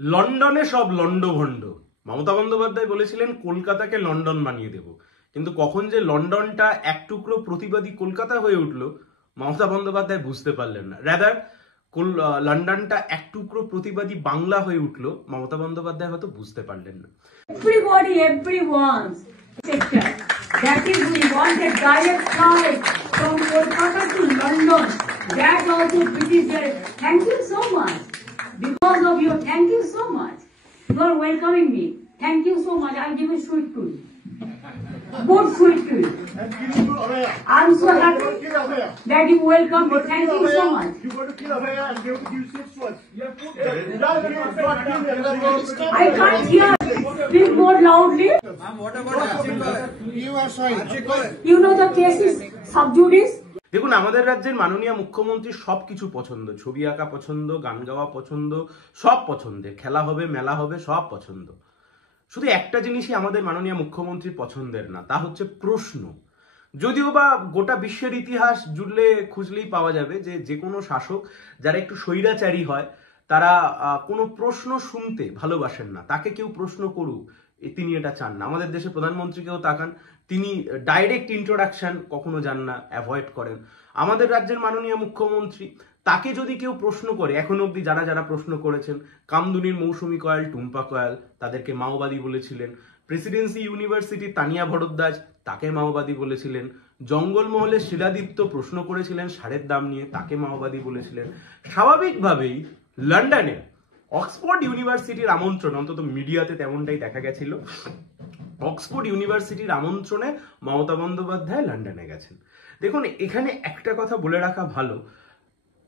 লন্ডনে সব লন্ডভন্ড। মমতা বন্দ্যোপাধ্যায় বলেছিলেন কলকাতাকে লন্ডন বানিয়ে দেব, কিন্তু কখন যে লন্ডনটা এক টুকরো প্রতিবাদী কলকাতা হয়ে উঠলো মমতা বন্দ্যোপাধ্যায় বুঝতে পারলেন না। রাদার লন্ডনটা এক টুকরো প্রতিবাদী বাংলা হয়ে উঠলো মমতা বন্দ্যোপাধ্যায় হয়তো বুঝতে পারলেন না। Everyone's sector. That is, we want a direct flight from Kolkata to London. That also British. Thank you so much. Because of you, thank you so much. You are welcoming me. Thank you so much. I'll give a sweet to you. Good sweet to you. I'm so happy that you welcome me. Thank you so much. You go to Kilauea and they will give you 6 words. I can't hear. Speak more loudly. What about you are sorry. You know the case is sub judice. দেখুন, আমাদের রাজ্যের মাননীয় মুখ্যমন্ত্রী সবকিছু পছন্দ, ছবি আঁকা পছন্দ, গান গাওয়া পছন্দ, সব পছন্দের, খেলা হবে, মেলা হবে, সব পছন্দ। শুধু একটা জিনিসই আমাদের মাননীয় মুখ্যমন্ত্রী পছন্দের না, তা হচ্ছে প্রশ্ন। যদিও বা গোটা বিশ্বের ইতিহাস জুড়লে খুঁজলেই পাওয়া যাবে যে কোনো শাসক যারা একটু স্বৈরাচারী হয় তারা কোনো প্রশ্ন শুনতে ভালোবাসেন না, তাকে কেউ প্রশ্ন করুক তিনি এটা চান না। আমাদের দেশে প্রধানমন্ত্রীকেও তাকান, তিনি ডাইরেক্ট ইন্ট্রোডাকশন কখনো যান না, অ্যাভয়েড করেন। আমাদের রাজ্যের মাননীয় মুখ্যমন্ত্রী, তাকে যদি কেউ প্রশ্ন করে, এখন অবধি যারা যারা প্রশ্ন করেছেন, কামদুনির মৌসুমী কয়াল, টুম্পা কয়াল তাদেরকে মাওবাদী বলেছিলেন। প্রেসিডেন্সি ইউনিভার্সিটি তানিয়া ভরদ্বাজ তাকে মাওবাদী বলেছিলেন। জঙ্গলমহলের শিলাদীপ্ত প্রশ্ন করেছিলেন সারের দাম নিয়ে, তাকে মাওবাদী বলেছিলেন। স্বাভাবিকভাবেই লন্ডনে অক্সফোর্ড ইউনিভার্সিটির আমন্ত্রণ, অন্তত মিডিয়াতে তেমনটাই দেখা গেছিল, অক্সফোর্ড ইউনিভার্সিটির আমন্ত্রণে মমতা বন্দ্যোপাধ্যায় লন্ডনে গেছেন। দেখুন, এখানে একটা কথা বলে রাখা ভালো,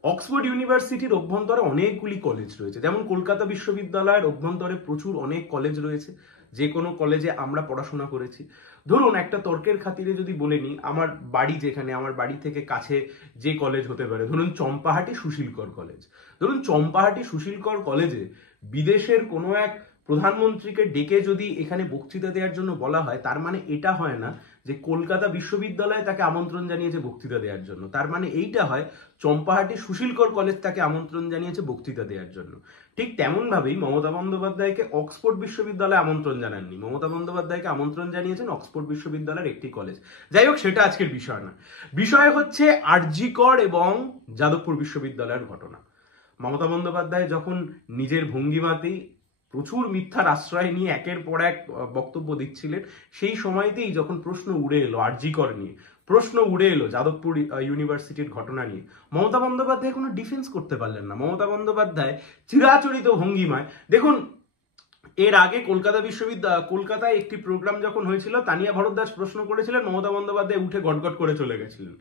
অক্সফোর্ড ইউনিভার্সিটির অভ্যন্তরে অনেকগুলি কলেজ রয়েছে। যেমন কলকাতা বিশ্ববিদ্যালয়ের অভ্যন্তরে প্রচুর অনেক কলেজ রয়েছে, যে কোনো কলেজে আমরা পড়াশোনা করেছি। ধরুন, একটা তর্কের খাতিরে যদি বলে নিই, আমার বাড়ি যেখানে, আমার বাড়ি থেকে কাছে যে কলেজ হতে পারে, ধরুন চম্পাহাটি সুশীলকর কলেজ। ধরুন চম্পাহাটি সুশীলকর কলেজে বিদেশের কোনো এক প্রধানমন্ত্রীকে ডেকে যদি এখানে বক্তৃতা দেওয়ার জন্য বলা হয়, তার মানে এটা হয় না যে কলকাতা বিশ্ববিদ্যালয় তাকে আমন্ত্রণ জানিয়েছে বক্তৃতা দেওয়ার জন্য, তার মানে এইটা হয় চম্পাহাটি সুশীলকর কলেজ তাকে আমন্ত্রণ জানিয়েছে বক্তৃতা দেওয়ার জন্য। ঠিক তেমন ভাবেই মমতা বন্দ্যোপাধ্যায়কে অক্সফোর্ড বিশ্ববিদ্যালয় আমন্ত্রণ জানাননি, মমতা বন্দ্যোপাধ্যায়কে আমন্ত্রণ জানিয়েছেন অক্সফোর্ড বিশ্ববিদ্যালয়ের একটি কলেজ। যাই হোক, সেটা আজকের বিষয় না। বিষয় হচ্ছে আর.জি. কর এবং যাদবপুর বিশ্ববিদ্যালয়ের ঘটনা। মমতা বন্দ্যোপাধ্যায় যখন নিজের ভঙ্গিমাতেই প্রচুর মিথ্যার আশ্রয় নিয়ে একের পর এক বক্তব্য দিচ্ছিলেন, সেই সময়তেই যখন প্রশ্ন উড়ে এলো আর.জি. কর নিয়ে, প্রশ্ন উড়ে এলো যাদবপুর ইউনিভার্সিটির ঘটনা নিয়ে, মমতা বন্দ্যোপাধ্যায় কোনো ডিফেন্স করতে পারলেন না। মমতা বন্দ্যোপাধ্যায় চিরাচরিত ভঙ্গিমায়, দেখুন এর আগে কলকাতায় একটি প্রোগ্রাম যখন হয়েছিল, তানিয়া ভরদ্বাজ প্রশ্ন করেছিলেন, মমতা বন্দ্যোপাধ্যায় উঠে গটগট করে চলে গেছিলেন।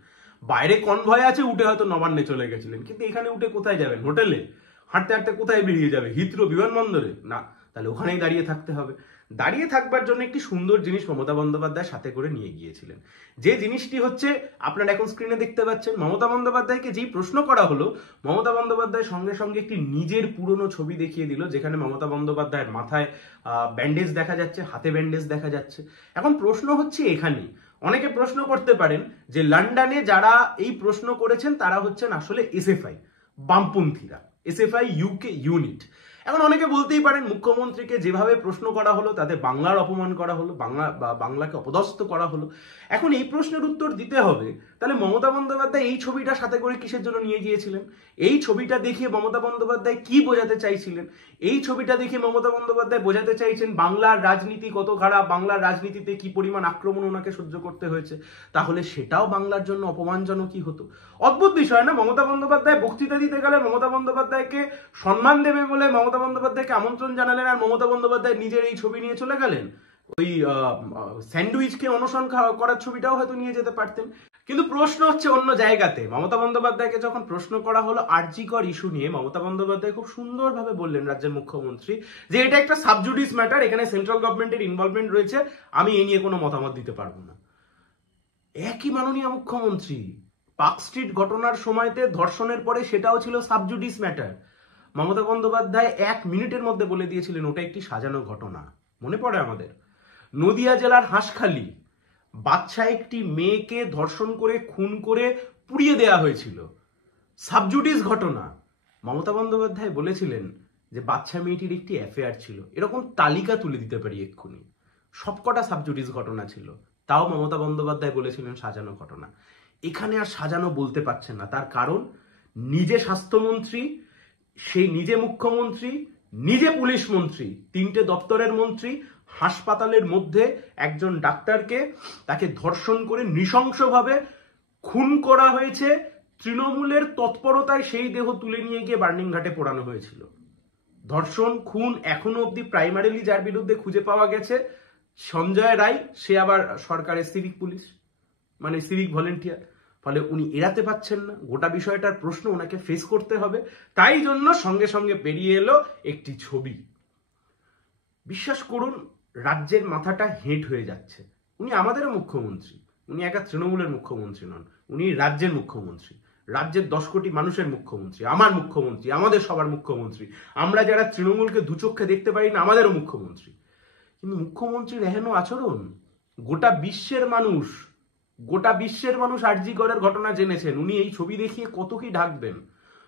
বাইরে কনভয় আছে, উঠে হয়তো নবান্নে চলে গেছিলেন, কিন্তু এখানে উঠে কোথায় যাবেন? হোটেলে হাঁটতে হাঁটতে কোথায় বেরিয়ে যাবে? হিথ্রো বিমানবন্দরে? না, তাহলে ওখানেই দাঁড়িয়ে থাকতে হবে। দাঁড়িয়ে থাকবার জন্য একটি সুন্দর জিনিস মমতা বন্দ্যোপাধ্যায় সাথে করে নিয়ে গিয়েছিলেন, যে জিনিসটি হচ্ছে আপনারা এখন স্ক্রিনে দেখতে পাচ্ছেন। মমতা বন্দ্যোপাধ্যায়কে যেই প্রশ্ন করা হলো, মমতা বন্দ্যোপাধ্যায় সঙ্গে সঙ্গে একটি নিজের পুরনো ছবি দেখিয়ে দিল, যেখানে মমতা বন্দ্যোপাধ্যায়ের মাথায় ব্যান্ডেজ দেখা যাচ্ছে, হাতে ব্যান্ডেজ দেখা যাচ্ছে। এখন প্রশ্ন হচ্ছে এখানেই, অনেকে প্রশ্ন করতে পারেন যে লন্ডনে যারা এই প্রশ্ন করেছেন তারা হচ্ছেন আসলে এসএফআই, বামপন্থীরা, এসএফআই ইউকে ইউনিট। এখন অনেকে বলতেই পারেন, মুখ্যমন্ত্রীকে যেভাবে প্রশ্ন করা হলো তাতে বাংলার অপমান করা হলো, বাংলাকে অপদস্থ করা হলো। এখন এই প্রশ্নের উত্তর দিতে হবে, তাহলে মমতা বন্দ্যোপাধ্যায় এই ছবিটা সাথে করে কিসের জন্য নিয়ে গিয়েছিলেন? এই ছবিটা দেখিয়ে মমতা বন্দ্যোপাধ্যায় কি বোঝাতে চাইছিলেন? এই ছবিটা দেখে মমতা বন্দ্যোপাধ্যায় বোঝাতে চাইছেন বাংলার রাজনীতি কত খারাপ, বাংলার রাজনীতিতে কি পরিমাণ আক্রমণ ওনাকে সহ্য করতে হয়েছে, তাহলে সেটাও বাংলার জন্য অপমানজনকই হতো। অদ্ভুত বিষয় না? মমতা বন্দ্যোপাধ্যায় বক্তৃতা দিতে গেলে মমতা বন্দ্যোপাধ্যায়কে সম্মান দেবে বলে মমতা বন্দ্যোপাধ্যায়কে আমন্ত্রণ জানালেন, আর মমতা বন্দ্যোপাধ্যায় নিজের এই ছবি নিয়ে চলে গেলেন। ওই স্যান্ডউইচকে অনশন করার ছবিটাও হয়তো নিয়ে যেতে পারতেন। কিন্তু প্রশ্ন হচ্ছে অন্য জায়গাতে। মমতা বন্দ্যোপাধ্যায়কে যখন প্রশ্ন করা হলো আর.জি. কর ইস্যু নিয়ে, মমতা বন্দ্যোপাধ্যায় খুব সুন্দরভাবে বললেন, রাজ্যের মুখ্যমন্ত্রী, যে এটা একটা সাবজুডিস ম্যাটার, এখানে সেন্ট্রাল গভর্নমেন্টের ইনভলভমেন্ট রয়েছে, আমি এই নিয়ে কোনো মতামত দিতে পারবো না। একই মাননীয় মুখ্যমন্ত্রী পার্ক স্ট্রিট ঘটনার সময়তে ধর্ষণের পরে সেটাও ছিল সাবজুডিস ম্যাটার। মমতা বন্দ্যোপাধ্যায় 1 মিনিটের মধ্যে বলে দিয়েছিলেন ওটা একটি সাজানো ঘটনা। মনে পড়ে আমাদের নদিয়া জেলার হাঁসখালি, বাচ্চা একটি মেয়েকে ধর্ষণ করে খুন করে পুড়িয়ে দেয়া হয়েছিল, সাবজুডিস ঘটনা। মমতা বন্দ্যোপাধ্যায় বলেছিলেন যে বাচ্চা মেয়েটির একটি অ্যাফেয়ার ছিল, এরকম তালিকা তুলে দিতে পারি এক্ষুনি। সবকটা সাবজুডিস ঘটনা ছিল, তাও মমতা বন্দ্যোপাধ্যায় বলেছিলেন সাজানো ঘটনা। এখানে আর সাজানো বলতে পারছেন না, তার কারণ নিজে স্বাস্থ্যমন্ত্রী, সেই নিজে মুখ্যমন্ত্রী, নিজে পুলিশ মন্ত্রী, 3টে দপ্তরের মন্ত্রী, হাসপাতালের মধ্যে একজন ডাক্তারকে তাকে ধর্ষণ করে নৃশংসভাবে খুন করা হয়েছে। তৃণমূলের তৎপরতায় সেই দেহ তুলে নিয়ে গিয়ে বার্নিং ঘাটে পোড়ানো হয়েছিল। ধর্ষণ, খুন, এখনো অব্দি প্রাইমারিলি যার বিরুদ্ধে খুঁজে পাওয়া গেছে সঞ্জয় রায়, সে আবার সরকারের সিভিক পুলিশ, মানে সিভিক ভলেন্টিয়ার। ফলে উনি এড়াতে পাচ্ছেন না, গোটা বিষয়টার প্রশ্ন ওনাকে ফেস করতে হবে। তাই জন্য সঙ্গে সঙ্গে বেরিয়ে এলো একটি ছবি। বিশ্বাস করুন, রাজ্যের মাথাটা হেঁট হয়ে যাচ্ছে। উনি আমাদেরও মুখ্যমন্ত্রী, উনি একা তৃণমূলের মুখ্যমন্ত্রী নন, উনি রাজ্যের মুখ্যমন্ত্রী, রাজ্যের 10 কোটি মানুষের মুখ্যমন্ত্রী, আমার মুখ্যমন্ত্রী, আমাদের সবার মুখ্যমন্ত্রী। আমরা যারা তৃণমূলকে দুচক্ষে দেখতে পারি না, আমাদেরও মুখ্যমন্ত্রী। কিন্তু মুখ্যমন্ত্রীর এহেন আচরণ, গোটা বিশ্বের মানুষ আরজি করের ঘটনা জেনেছেন। উনি এই ছবি দেখিয়ে কত কি ঢাকবেন?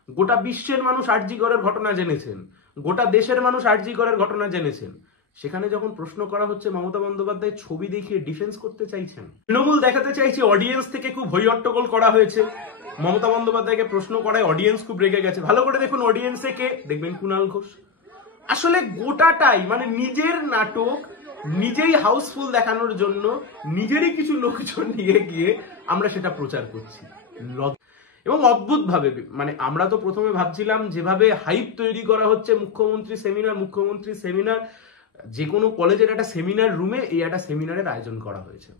গোটা বিশ্বের মানুষ আরজি করের ঘটনা জেনেছেন, গোটা দেশের মানুষ আরজি করের ঘটনা জেনেছেন। সেখানে যখন প্রশ্ন করা হচ্ছে, মমতা বন্দ্যোপাধ্যায় ছবি দেখিয়ে ডিফেন্স করতে চাইছেন, তৃণমূল দেখাতে চাইছে অডিয়েন্স থেকে খুব হই হট্টগোল করা হয়েছে। মমতা বন্দ্যোপাধ্যায়কে প্রশ্ন করায় অডিয়েন্স খুব রেগে গেছে। ভালো করে দেখুন অডিয়েন্সে কে, দেখবেন কুণাল ঘোষ। আসলে গোটাটাই মানে নিজের নাটক, নিজেই হাউসফুল দেখানোর জন্য নিজেরই কিছু লোকজন নিয়ে গিয়ে আমরা সেটা প্রচার করছি। এবং অদ্ভুত ভাবে, মানে আমরা তো প্রথমে ভাবছিলাম যেভাবে হাইপ তৈরি করা হচ্ছে মুখ্যমন্ত্রী সেমিনার, যে কোনো কলেজের একটা সেমিনার রুমে এই একটা সেমিনারের আয়োজন করা হয়েছে।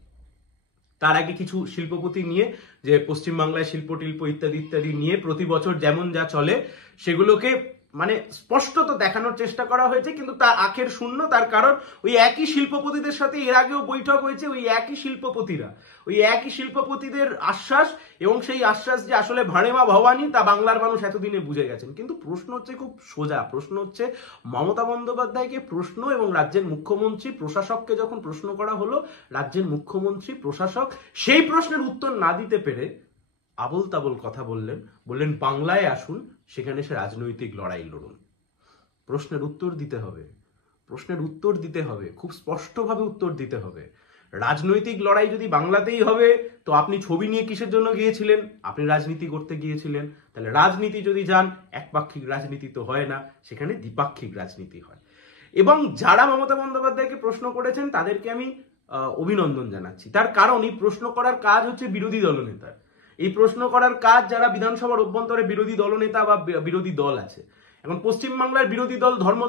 তার আগে কিছু শিল্পপতি নিয়ে, যে পশ্চিমবাংলায় শিল্প টিল্প ইত্যাদি ইত্যাদি নিয়ে প্রতি বছর যেমন যা চলে সেগুলোকে মানে স্পষ্টত দেখানোর চেষ্টা করা হয়েছে, কিন্তু তা আখের শূন্য। তার কারণ ওই একই শিল্পপতিদের সাথে এর আগেও বৈঠক হয়েছে, ওই একই শিল্পপতিদের আশ্বাস, এবং সেই আশ্বাস যে আসলে ভাড়েমা ভবানী, তা বাংলার মানুষ এতদিনে বুঝে গেছেন। কিন্তু প্রশ্ন হচ্ছে খুব সোজা, প্রশ্ন হচ্ছে মমতা বন্দ্যোপাধ্যায়কে প্রশ্ন এবং রাজ্যের মুখ্যমন্ত্রী প্রশাসককে যখন প্রশ্ন করা হলো, রাজ্যের মুখ্যমন্ত্রী প্রশাসক সেই প্রশ্নের উত্তর না দিতে পেরে আবোল তাবোল কথা বললেন বাংলায় আসুন, সেখানে সে রাজনৈতিক লড়াই লড়ুন। প্রশ্নের উত্তর দিতে হবে, খুব স্পষ্টভাবে উত্তর দিতে হবে। রাজনৈতিক লড়াই যদি বাংলাতেই হবে, তো আপনি ছবি নিয়ে কিসের জন্য গিয়েছিলেন? আপনি রাজনীতি করতে গিয়েছিলেন। তাহলে রাজনীতি যদি যান, একপাক্ষিক রাজনীতি তো হয় না, সেখানে দ্বিপাক্ষিক রাজনীতি হয়। এবং যারা মমতা বন্দ্যোপাধ্যায়কে প্রশ্ন করেছেন তাদেরকে আমি অভিনন্দন জানাচ্ছি। তার কারণ এই প্রশ্ন করার কাজ হচ্ছে বিরোধী দলনেতার। এই প্রশ্ন করার কাজ যারা বিধানসভার অভ্যন্তরে বিরোধী দলনেতা বা বিরোধী দল আছে। এখন পশ্চিমবাংলার বিরোধী দল ধর্ম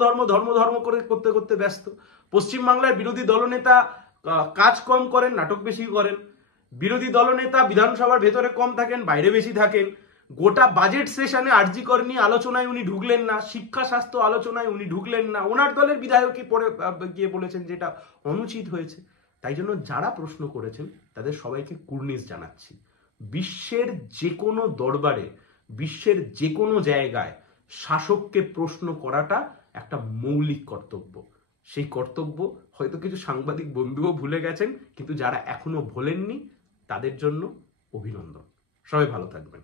করতে করতে ব্যস্ত। পশ্চিমবাংলার বিরোধী দলনেতা কাজ কম করেন, নাটক বেশি করেন। বিরোধী দলনেতা বিধানসভার ভেতরে কম থাকেন, বাইরে বেশি থাকেন। গোটা বাজেট সেশনে আরজি কর নিয়ে আলোচনায় উনি ঢুকলেন না, শিক্ষা স্বাস্থ্য আলোচনায় উনি ঢুকলেন না। ওনার দলের বিধায়কই পরে গিয়ে বলেছেন যেটা অনুচিত হয়েছে। তাই জন্য যারা প্রশ্ন করেছেন তাদের সবাইকে কুর্নিশ জানাচ্ছি। বিশ্বের যে কোনো দরবারে, বিশ্বের যে কোনো জায়গায় শাসককে প্রশ্ন করাটা একটা মৌলিক কর্তব্য। সেই কর্তব্য হয়তো কিছু সাংবাদিক বন্ধুও ভুলে গেছেন, কিন্তু যারা এখনো ভোলেননি তাদের জন্য অভিনন্দন। সবাই ভালো থাকবেন।